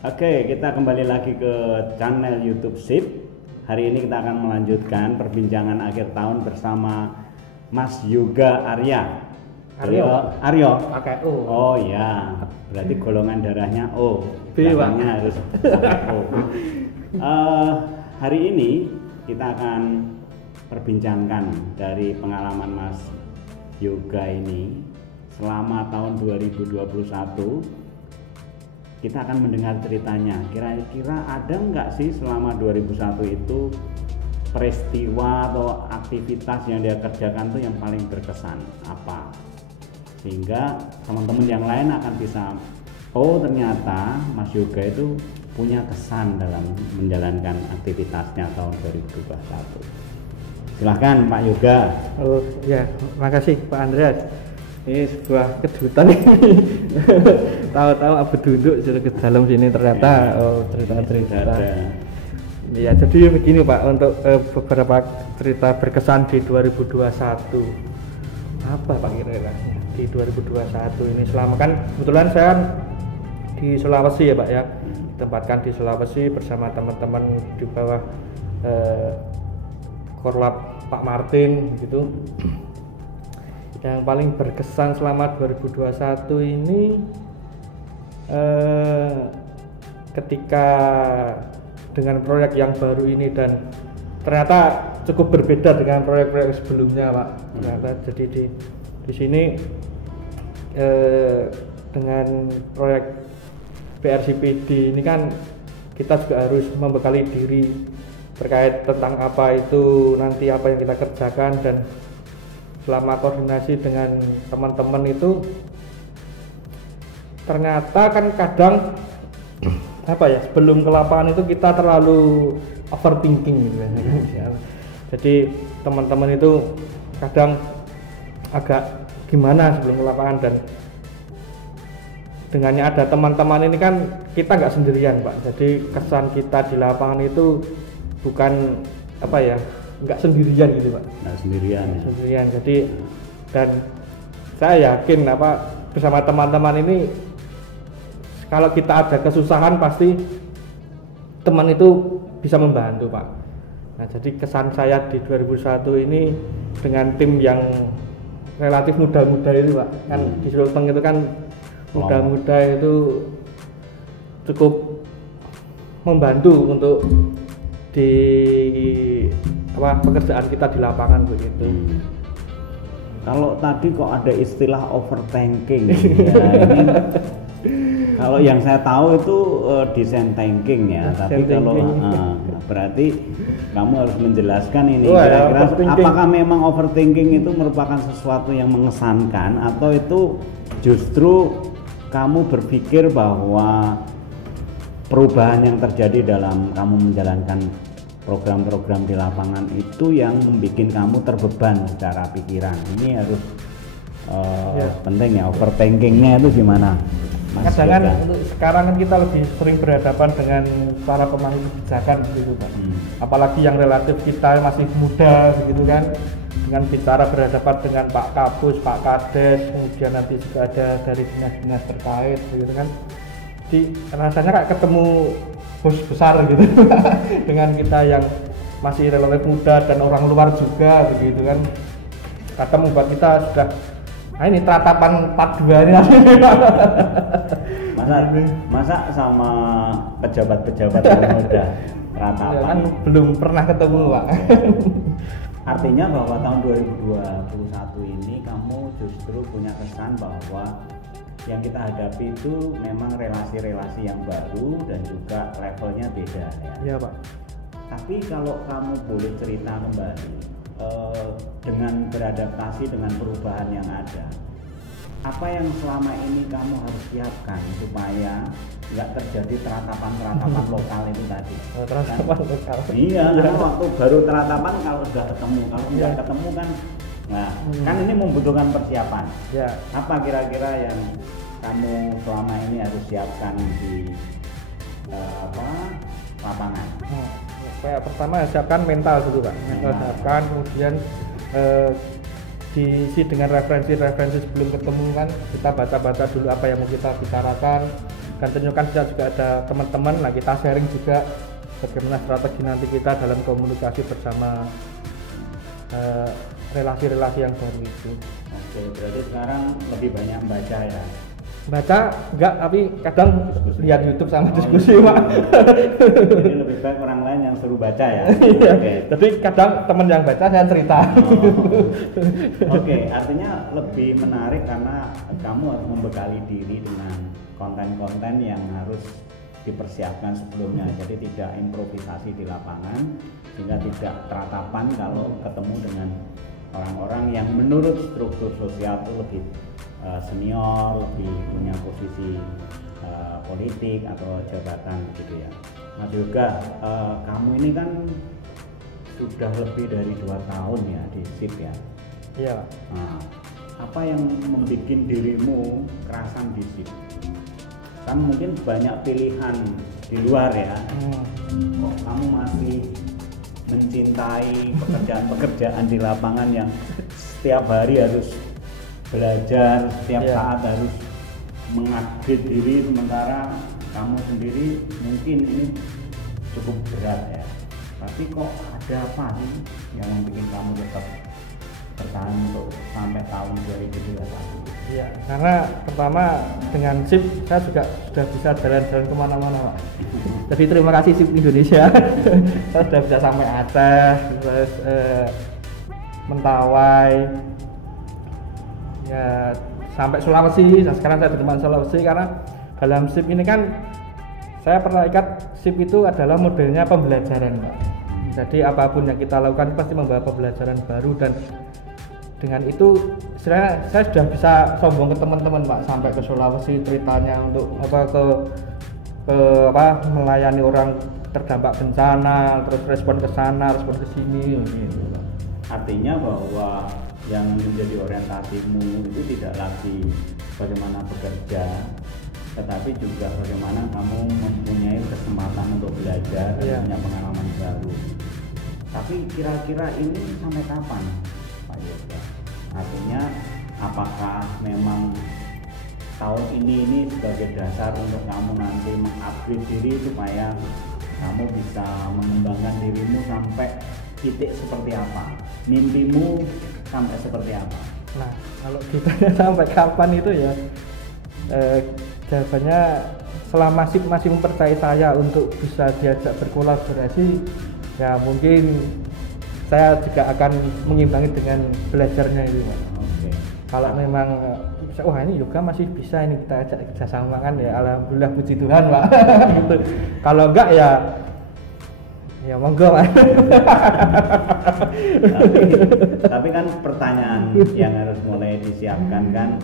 Oke, kita kembali lagi ke channel YouTube SIP. Hari ini kita akan melanjutkan perbincangan akhir tahun bersama Mas Yoga Arya. Aryo. Pakai O. Oh ya, berarti golongan darahnya O. B, belakangnya harus pakai O. Hari ini kita akan perbincangkan dari pengalaman Mas Yoga ini selama tahun 2021. Kita akan mendengar ceritanya. Kira-kira ada nggak sih selama 2001 itu peristiwa atau aktivitas yang dia kerjakan tuh yang paling berkesan apa? Sehingga teman-teman yang lain akan bisa, oh ternyata Mas Yoga itu punya kesan dalam menjalankan aktivitasnya tahun 2021. Silahkan Pak Yoga. Oh ya, makasih Pak Andreas. Ini sebuah kejutan ini. Tahu-tahu abu duduk sudah ke dalam sini ternyata cerita-cerita. Ya jadi begini Pak, untuk beberapa cerita berkesan di 2021. Apa Pak kira-kira di 2021 ini? Selama kan kebetulan saya di Sulawesi ya Pak ya, ditempatkan di Sulawesi bersama teman-teman di bawah Korlap Pak Martin gitu. Yang paling berkesan selama 2021 ini ketika dengan proyek yang baru ini dan ternyata cukup berbeda dengan proyek-proyek sebelumnya Pak. Ternyata jadi di sini dengan proyek PRCPD ini kan kita juga harus membekali diri terkait tentang apa itu nanti apa yang kita kerjakan, dan selama koordinasi dengan teman-teman itu ternyata kan kadang apa ya, sebelum ke lapangan itu kita terlalu overthinking gitu ya. Jadi teman-teman itu kadang agak gimana sebelum ke lapangan, dan dengannya ada teman-teman ini kan kita nggak sendirian Pak. Jadi kesan kita di lapangan itu bukan apa ya, nggak sendirian gitu Pak. Nggak sendirian ya. Sendirian. Jadi dan saya yakin bersama teman-teman ini kalau kita ada kesusahan pasti teman itu bisa membantu Pak. Nah jadi kesan saya di 2001 ini dengan tim yang relatif muda-muda itu Pak. Kan di Sulteng itu kan muda-muda itu cukup membantu untuk di pekerjaan kita di lapangan begitu. Kalau tadi kok ada istilah overthinking, ya, ini kalau yang saya tahu itu design thinking ya, tapi kalau berarti kamu harus menjelaskan ini kira-kira apakah memang overthinking itu merupakan sesuatu yang mengesankan atau itu justru kamu berpikir bahwa perubahan yang terjadi dalam kamu menjalankan program-program di lapangan itu yang membuat kamu terbeban secara pikiran. Ini harus penting ya, overthinkingnya itu gimana? Kadang kan sekarang kan kita lebih sering berhadapan dengan para pemangku kebijakan begitu Pak. Apalagi yang relatif kita masih muda begitu kan, dengan bicara berhadapan dengan Pak Kapus, Pak Kades, kemudian nanti juga ada dari dinas-dinas terkait begitu kan. Rasanya kayak ketemu bos besar gitu dengan kita yang masih relatif muda dan orang luar juga begitu kan. Kadang membuat kita sudah ini teratapan 42 ini masa sama pejabat-pejabat yang muda teratapan kan belum pernah ketemu Pak. Artinya bahwa tahun 2021 ini kamu justru punya kesan bahwa yang kita hadapi itu memang relasi-relasi yang baru dan juga levelnya beda ya. Iya Pak. Tapi kalau kamu boleh cerita kembali dengan beradaptasi dengan perubahan yang ada, apa yang selama ini kamu harus siapkan supaya nggak terjadi teratapan lokal itu tadi? Teratapan lokal. Iya, karena waktu baru teratapan kalau sudah ketemu, kalau nggak ketemu kan. Nah, kan ini membutuhkan persiapan. Ya. Apa kira-kira yang kamu selama ini harus siapkan di lapangan? Pertama siapkan mental dulu Pak. Mental siapkan, kemudian diisi dengan referensi sebelum ketemu kan. Kita baca-baca dulu apa yang mau kita bicarakan. Gantinya kan juga ada teman-teman, nah kita sharing juga bagaimana strategi nanti kita dalam komunikasi bersama relasi-relasi yang baru itu. Oke, berarti sekarang lebih banyak baca ya? Baca enggak, tapi kadang lihat YouTube sama diskusi Pak. Jadi lebih baik orang lain yang suruh baca ya? Oke. Jadi kadang teman yang baca saya cerita. Oke, artinya lebih menarik karena kamu harus membekali diri dengan konten-konten yang harus dipersiapkan sebelumnya, jadi tidak improvisasi di lapangan, sehingga tidak teratapan kalau ketemu dengan orang-orang yang menurut struktur sosial itu lebih senior, lebih punya posisi politik atau jabatan gitu ya. Nah juga kamu ini kan sudah lebih dari 2 tahun ya di SIP ya. Iya. Nah, apa yang membuat dirimu kerasan di SIP? Kan mungkin banyak pilihan di luar ya. Kok kamu masih mencintai pekerjaan-pekerjaan di lapangan yang setiap hari harus belajar, setiap saat harus mengupgrade diri, sementara kamu sendiri mungkin ini cukup berat ya. Tapi kok ada apa sih yang membuat kamu tetap bertahan untuk sampai tahun 2021? Iya, karena pertama dengan SIP saya juga sudah bisa jalan-jalan kemana-mana Pak. Jadi terima kasih SIP Indonesia. Saya sudah bisa sampai Aceh, terus Mentawai, ya sampai Sulawesi. Nah, sekarang saya di tempat Sulawesi karena dalam SIP ini kan saya pernah ikat SIP itu adalah modelnya pembelajaran Pak. Jadi apapun yang kita lakukan pasti membawa pembelajaran baru, dan dengan itu saya sudah bisa sombong ke teman-teman Pak, sampai ke Sulawesi ceritanya untuk melayani orang terdampak bencana, terus respon ke sana, respon ke sini gitu. Artinya bahwa yang menjadi orientasimu itu tidak lagi bagaimana bekerja, tetapi juga bagaimana kamu mempunyai kesempatan untuk belajar dan punya pengalaman baru. Tapi kira-kira ini sampai kapan Pak Yoga? Artinya apakah memang tahun ini sebagai dasar untuk kamu nanti mengupgrade diri supaya kamu bisa mengembangkan dirimu sampai titik seperti apa? Mimpimu sampai seperti apa? Nah, kalau kita sampai kapan itu ya jawabannya selama SIP masih mempercayai saya untuk bisa diajak berkolaborasi, ya mungkin saya juga akan mengimbangi dengan belajarnya itu Pak. Okay. Kalau memang wah ini yoga masih bisa ini kita ajak kerjasama kan, ya alhamdulillah puji Tuhan Pak. Gitu. Kalau enggak ya monggo Pak. tapi kan pertanyaan yang harus mulai disiapkan kan,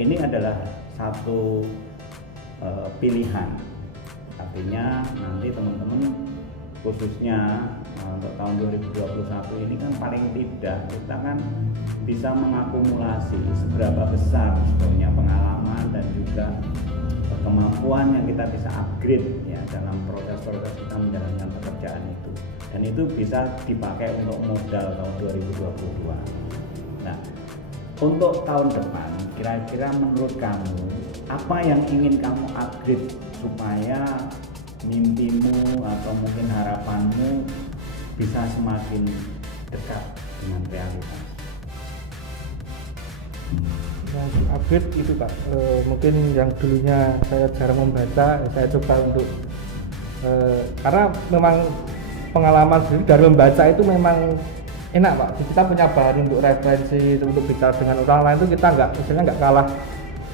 ini adalah satu pilihan. Artinya nanti teman-teman khususnya untuk tahun 2021 ini kan paling tidak kita kan bisa mengakumulasi seberapa besar sebetulnya pengalaman dan juga kemampuan yang kita bisa upgrade ya dalam proses-proses kita menjalankan pekerjaan itu, dan itu bisa dipakai untuk modal tahun 2022. Nah, untuk tahun depan kira-kira menurut kamu apa yang ingin kamu upgrade supaya mimpimu atau mungkin harapanmu bisa semakin dekat dengan realitas? Yang upgrade itu Pak, mungkin yang dulunya saya jarang membaca, saya coba untuk karena memang pengalaman sendiri dari membaca itu memang enak Pak. Kita punya bahan untuk referensi, untuk bicara dengan orang lain itu kita nggak kalah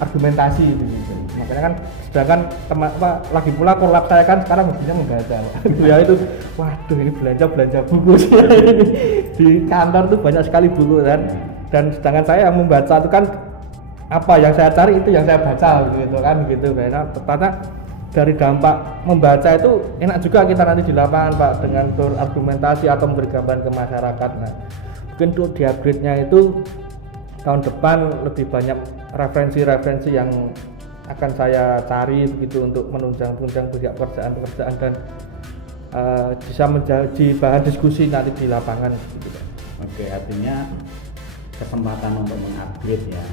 argumentasi gitu. Makanya kan sedangkan teman lagi pula kolab saya kan sekarang hobinya membaca Pak. Ya itu waduh ini belanja buku sih. Di kantor tuh banyak sekali buku kan, dan sedangkan saya yang membaca itu kan apa yang saya cari itu yang saya baca gitu kan gitu. Karena ternyata dari dampak membaca itu enak juga kita nanti di lapangan Pak, dengan berargumentasi atau memberi gambaran ke masyarakat. Nah, mungkin untuk di upgrade-nya itu tahun depan lebih banyak referensi-referensi yang akan saya cari begitu untuk menunjang pekerjaan dan bisa menjadi bahan diskusi nanti di lapangan gitu. Oke, artinya kesempatan untuk mengupgrade ya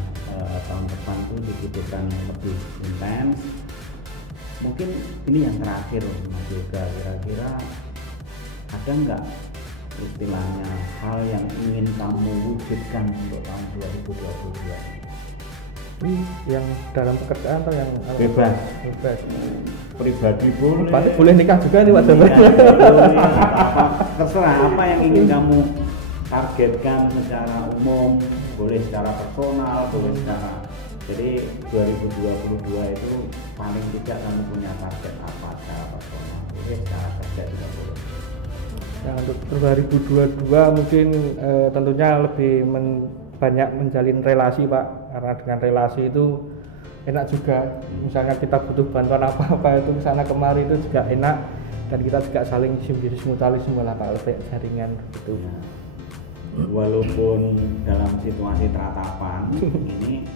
tahun depan itu dibutuhkan lebih intens, mungkin ini yang terakhir Mas Yoga, kira-kira ada nggak istilahnya hal yang ingin kamu wujudkan untuk tahun 2022? Yang dalam pekerjaan atau yang bebas pribadi boleh nikah juga nih Pak Jamal. Terserah apa yang ingin kamu targetkan secara umum, boleh secara personal, boleh secara, jadi 2022 itu paling tidak kamu punya target apa secara personal, boleh secara kerja juga boleh. Nah, untuk 2022 mungkin tentunya lebih banyak menjalin relasi Pak, karena dengan relasi itu enak juga. Misalnya kita butuh bantuan apa-apa itu kesana kemari itu juga enak, dan kita juga saling mutualisme lah Pak, lebih jaringan gitu. Ya. Walaupun dalam situasi teratapan ini,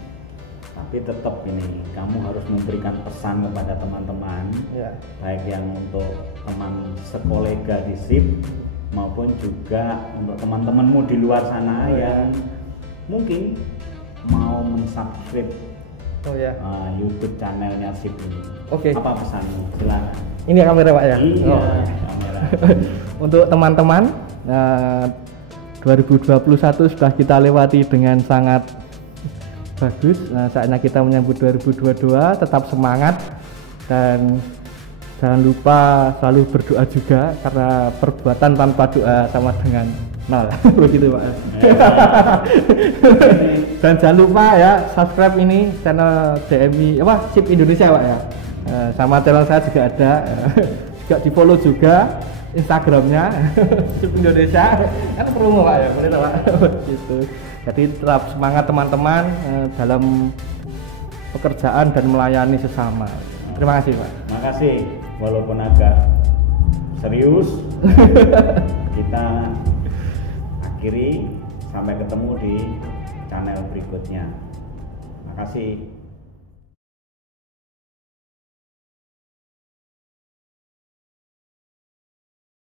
tapi tetap ini kamu harus memberikan pesan kepada teman-teman, ya, baik yang untuk teman sekolega di SIP maupun juga untuk teman-temanmu di luar sana yang mungkin mau mensubscribe YouTube channelnya SIP ini. Oke. Apa pesanmu? Silakan. Ini kamera Pak ya? Iya, kamera. Untuk teman-teman, 2021 sudah kita lewati dengan sangat bagus. Nah, saatnya kita menyambut 2022, tetap semangat dan jangan lupa selalu berdoa juga, karena perbuatan tanpa doa sama dengan nol. Begitu Pak. Dan jangan lupa ya subscribe ini channel DMI SIP Indonesia Pak ya. Sama channel saya juga ada, juga di follow juga Instagramnya SIP Indonesia, kan promo Pak ya, boleh Pak. Gitu. Jadi tetap semangat teman-teman dalam pekerjaan dan melayani sesama. Terima kasih Pak. Terima kasih, walaupun agak serius kita akhiri, sampai ketemu di channel berikutnya. Terima kasih.